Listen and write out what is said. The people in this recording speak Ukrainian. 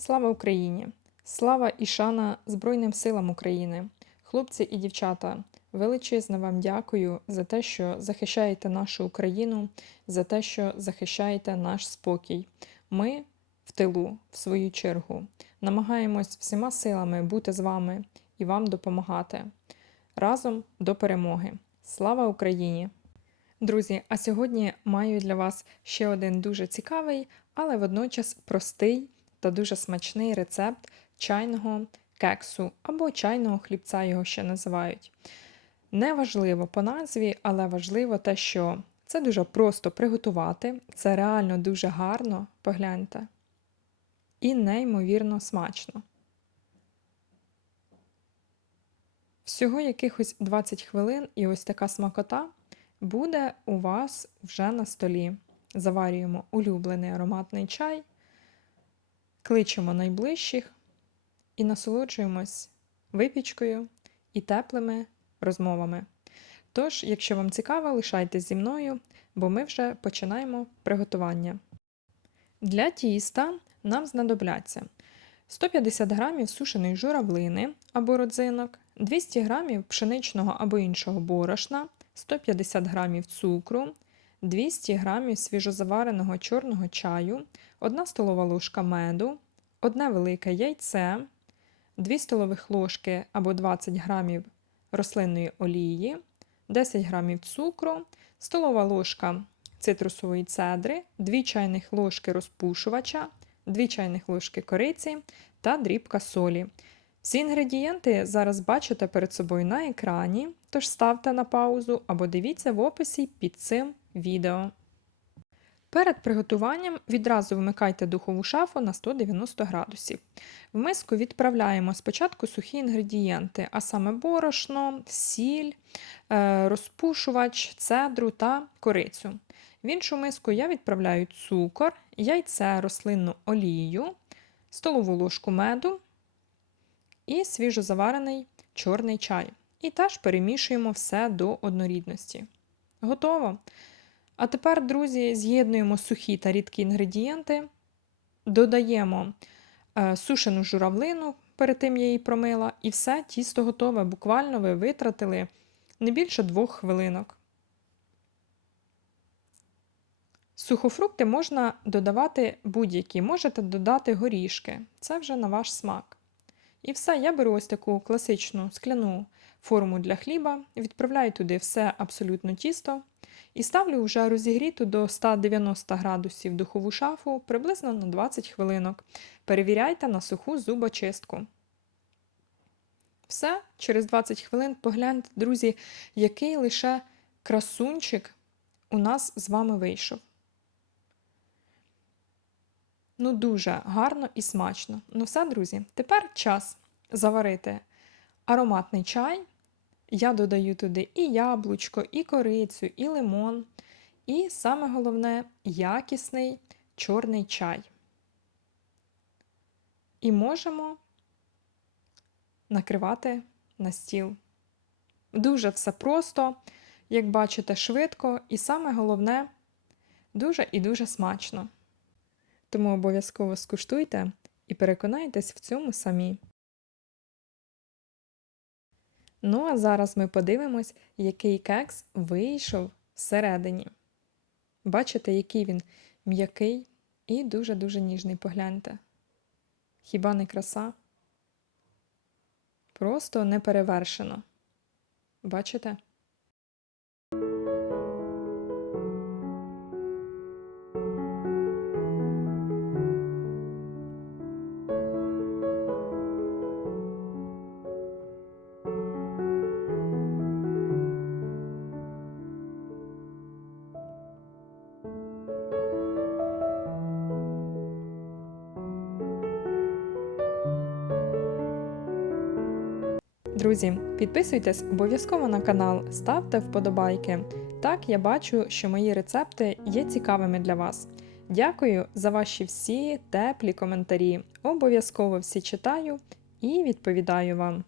Слава Україні! Слава і шана Збройним силам України! Хлопці і дівчата, величезне вам дякую за те, що захищаєте нашу Україну, за те, що захищаєте наш спокій. Ми в тилу, в свою чергу, намагаємось всіма силами бути з вами і вам допомагати. Разом до перемоги! Слава Україні! Друзі, а сьогодні маю для вас ще один дуже цікавий, але водночас простий та дуже смачний рецепт чайного кексу або чайного хлібця його ще називають. Неважливо по назві, але важливо те, що це дуже просто приготувати, це реально дуже гарно, погляньте, і неймовірно смачно. Всього якихось 20 хвилин, і ось така смакота буде у вас вже на столі. Заварюємо улюблений ароматний чай, кличемо найближчих і насолоджуємось випічкою і теплими розмовами. Тож, якщо вам цікаво, лишайтесь зі мною, бо ми вже починаємо приготування. Для тіста нам знадобляться 150 г сушеної журавлини або родзинок, 200 г пшеничного або іншого борошна, 150 г цукру, 200 г свіжозавареного чорного чаю, 1 столова ложка меду, 1 велике яйце, 2 столових ложки або 20 г рослинної олії, 10 г цукру, столова ложка цитрусової цедри, 2 чайних ложки розпушувача, 2 чайних ложки кориці та дрібка солі. Всі інгредієнти зараз бачите перед собою на екрані, тож ставте на паузу або дивіться в описі під цим відео. Перед приготуванням відразу вмикайте духову шафу на 190 градусів. В миску відправляємо спочатку сухі інгредієнти, а саме борошно, сіль, е, розпушувач, цедру та корицю. В іншу миску я відправляю цукор, яйце, рослинну олію, столову ложку меду і свіжозаварений чорний чай. І теж перемішуємо все до однорідності. Готово! А тепер, друзі, з'єднуємо сухі та рідкі інгредієнти, додаємо е, сушену журавлину, перед тим я її промила, і все, тісто готове. Буквально ви витратили не більше двох хвилинок. Сухофрукти можна додавати будь-які, можете додати горішки, це вже на ваш смак. І все, я беру ось таку класичну скляну форму для хліба, відправляю туди все абсолютно тісто і ставлю вже розігріту до 190 градусів духову шафу приблизно на 20 хвилинок. Перевіряйте на суху зубочистку. Все, через 20 хвилин погляньте, друзі, який лише красунчик у нас з вами вийшов. Ну, дуже гарно і смачно. Ну все, друзі, тепер час заварити ароматний чай. Я додаю туди і яблучко, і корицю, і лимон, і саме головне якісний чорний чай. І можемо накривати на стіл. Дуже все просто, як бачите, швидко, і саме головне дуже і дуже смачно. Тому обов'язково скуштуйте і переконайтесь в цьому самі. Ну, а зараз ми подивимось, який кекс вийшов всередині. Бачите, який він м'який і дуже-дуже ніжний, погляньте. Хіба не краса? Просто неперевершено. Бачите? Друзі, підписуйтесь обов'язково на канал, ставте вподобайки. Так я бачу, що мої рецепти є цікавими для вас. Дякую за ваші всі теплі коментарі. Обов'язково всі читаю і відповідаю вам.